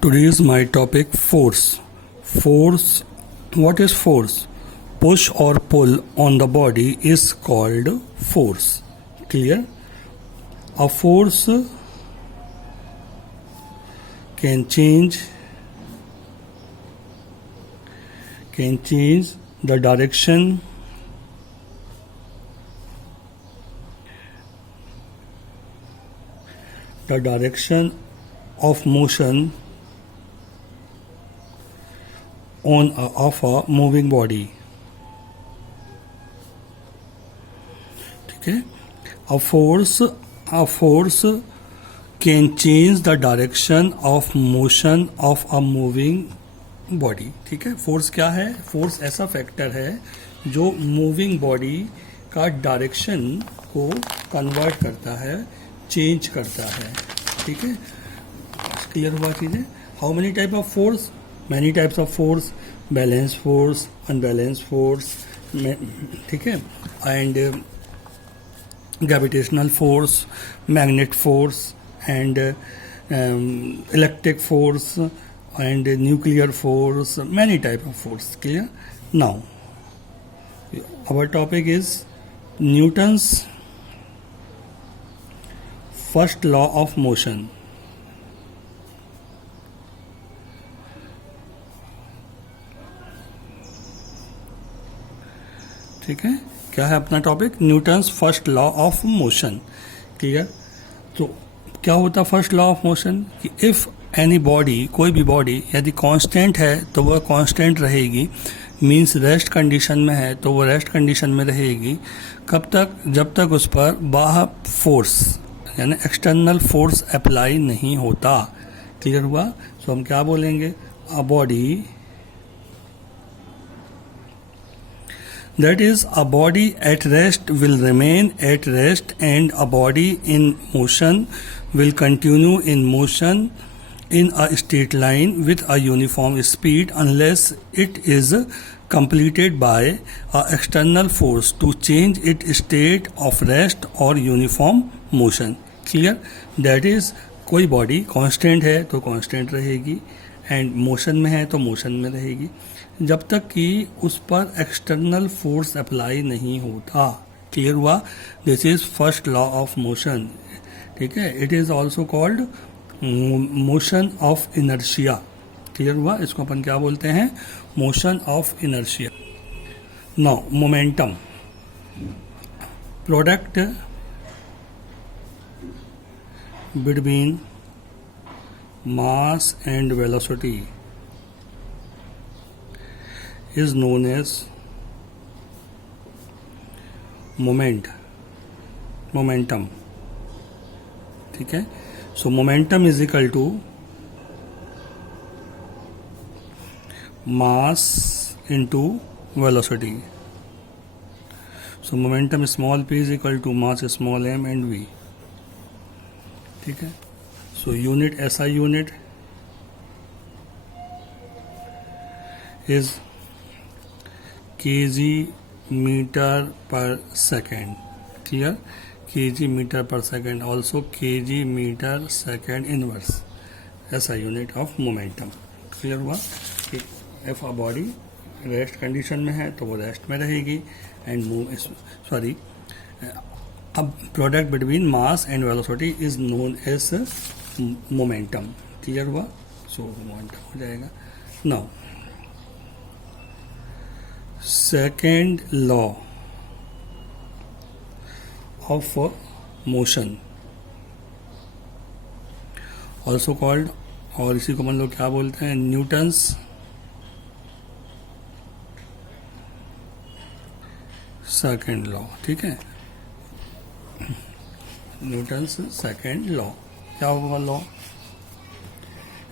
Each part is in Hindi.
Today is my topic force. Force. What is force? Push or pull on the body is called force. Clear? A force can change the direction of motion of a moving body. Okay? A force can change the direction of motion of a moving body. ठीक है. फोर्स क्या है? फोर्स ऐसा फैक्टर है जो मूविंग बॉडी का डायरेक्शन को कन्वर्ट करता है, चेंज करता है. ठीक है. क्लियर हुआ चीजें? How many type of force? Many types of force. Balance force, unbalance force. ठीक है. And gravitational force, magnet force, and electric force, and nuclear force, many type of force. Clear? Now our topic is Newton's first law of motion. ठीक है. क्या है अपना topic? Newton's first law of motion. Clear? तो क्या होता फर्स्ट लॉ ऑफ मोशन? कि इफ एनी बॉडी, कोई भी बॉडी यदि कांस्टेंट है तो वह कांस्टेंट रहेगी. मींस रेस्ट कंडीशन में है तो वह रेस्ट कंडीशन में रहेगी. कब तक? जब तक उस पर बाह्य फोर्स यानी एक्सटर्नल फोर्स अप्लाई नहीं होता. क्लियर हुआ? तो हम क्या बोलेंगे? A body, that is a body at rest will remain at rest and a body in motion will continue in motion in a straight line with a uniform speed unless it is completed by a external force to change its state of rest or uniform motion. Clear? That is, कोई बॉडी कांस्टेंट है तो कांस्टेंट रहेगी एंड मोशन में है तो मोशन में रहेगी जब तक कि उस पर एक्सटर्नल फोर्स अप्लाई नहीं होता. क्लियर हुआ? This is first law of motion. ठीक है. It is also called motion of inertia. Clear हुआ? इसको अपन क्या बोलते हैं? Motion of inertia. Now momentum. Product between mass and velocity is known as momentum. ठीक है. So momentum is equal to mass into velocity. So momentum small p is equal to mass small m and v. ठीक है. So unit SI unit is kg meter per second. Clear? Kg meter per second, also kg meter second inverse. SI unit of momentum. Clear हुआ? कि if a body rest condition में है तो वो रेस्ट में रहेगी एंड अब product between mass and velocity is known as momentum. Clear हुआ? सो मोमेंटम हो जाएगा. Now second law of motion also called, और इसी को हम लोग क्या बोलते हैं? Newton's second law. ठीक है. Newton's second law. क्या होगा लॉ?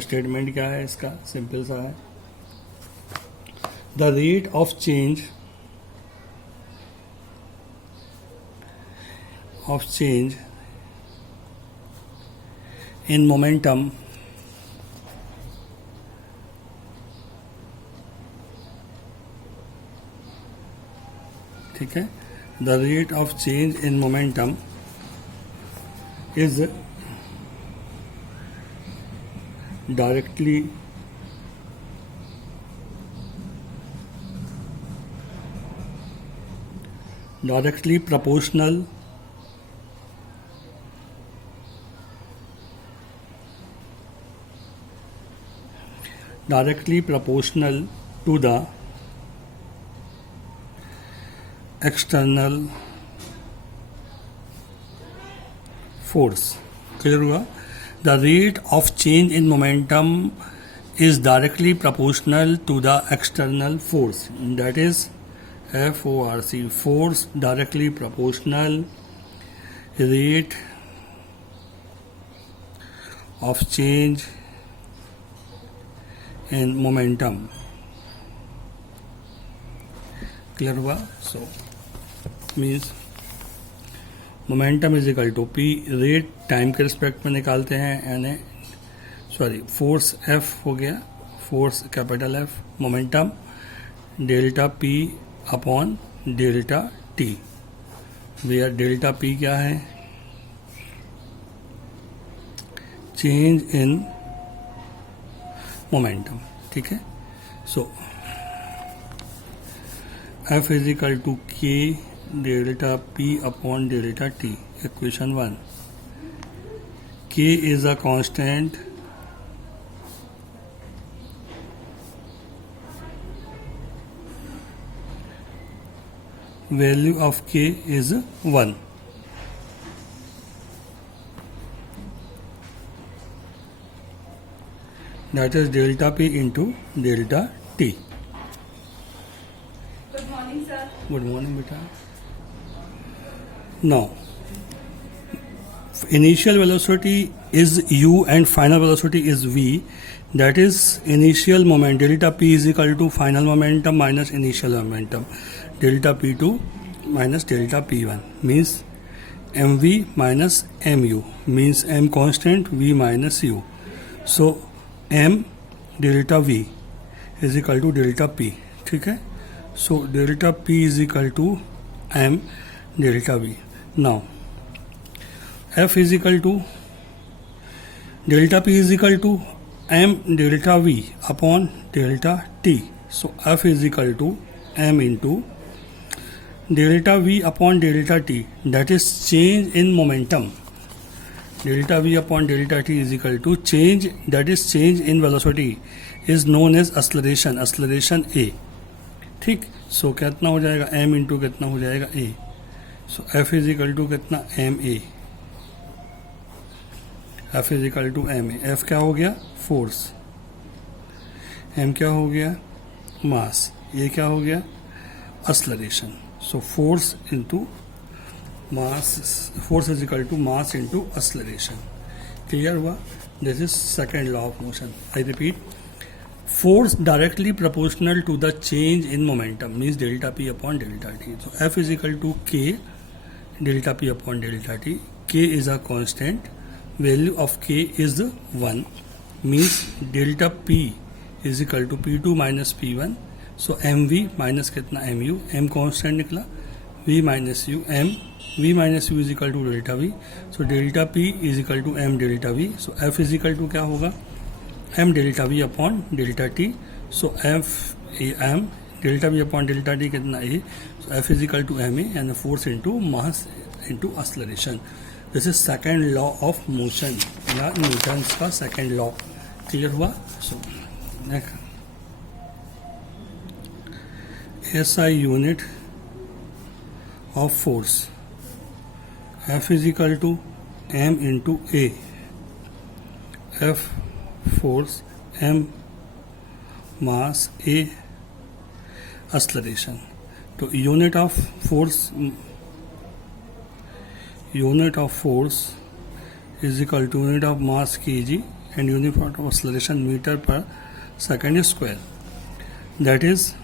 स्टेटमेंट क्या है इसका? सिंपल सा है. The rate of change in momentum ठीक है. The rate of change in momentum is directly proportional to the external force. Clear हुआ? The rate of change in momentum is directly proportional to the external force. That is FORC, force directly proportional rate of change in momentum. Clear हुआ? So means momentum is equal to P, rate time के रिस्पेक्ट में निकालते हैं, यानी फोर्स एफ हो गया, force capital F, momentum delta P upon delta T, where delta P क्या है, चेंज इन मोमेंटम. ठीक है. So F is equal to के delta p upon delta t. Equation 1. K is a constant, value of K is 1. That is delta p into delta t. Good morning, sir. Good morning, beta. Now, initial velocity is u and final velocity is v. That is initial moment, delta p is equal to final momentum minus initial momentum, delta p2 minus delta p1, means mv minus mu, means m constant, v minus u. So m delta v is equal to delta p. ठीक है. So delta p is equal to m delta v. Now f is equal to delta p is equal to m delta v upon delta t. So f is equal to m into delta v upon delta t, that is change in momentum. Delta v upon delta t is equal to change, that is change in velocity, is known as acceleration, acceleration a. ठीक. सो कितना हो जाएगा, m इंटू कितना हो जाएगा a. So f is equal to कितना, M A, f is equal to M A. f क्या हो गया, फोर्स, m क्या हो गया, मास, ये क्या हो गया, acceleration. So force into mass, force is equal to mass into acceleration. Clear हुआ? This is second law of motion. I repeat, force directly proportional to the change in momentum means delta p upon delta t. So f is equal to k delta p upon delta t. K is a constant, value of k is 1, means delta p is equal to p2 minus p1. So mv minus कितना mu, m constant निकला, v minus u, v minus u is equal to delta v. So delta p is equal to m delta v. So f is equal to क्या होगा, m delta v upon delta t. So f m delta v upon delta t कितना a. So f is equal to ma and force into mass into acceleration. This is second law of motion या न्यूटन्स का second law. क्लियर हुआ? So next, SI unit of force, f is equal to m into a. f force, m mass, a acceleration. तो unit of force is equal to unit of mass kg and unit of acceleration meter per second square. That is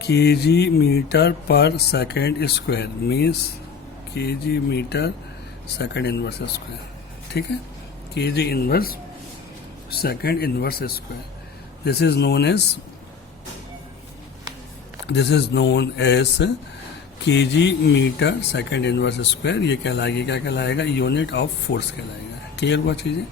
kg meter per second square, means kg meter second inverse square. ठीक है, kg inverse second inverse square. This is known as kg meter second inverse square. ये कहलाएगी, क्या कहलाएगा, यूनिट ऑफ फोर्स कहलाएगा. क्लियर हुआ चीजें?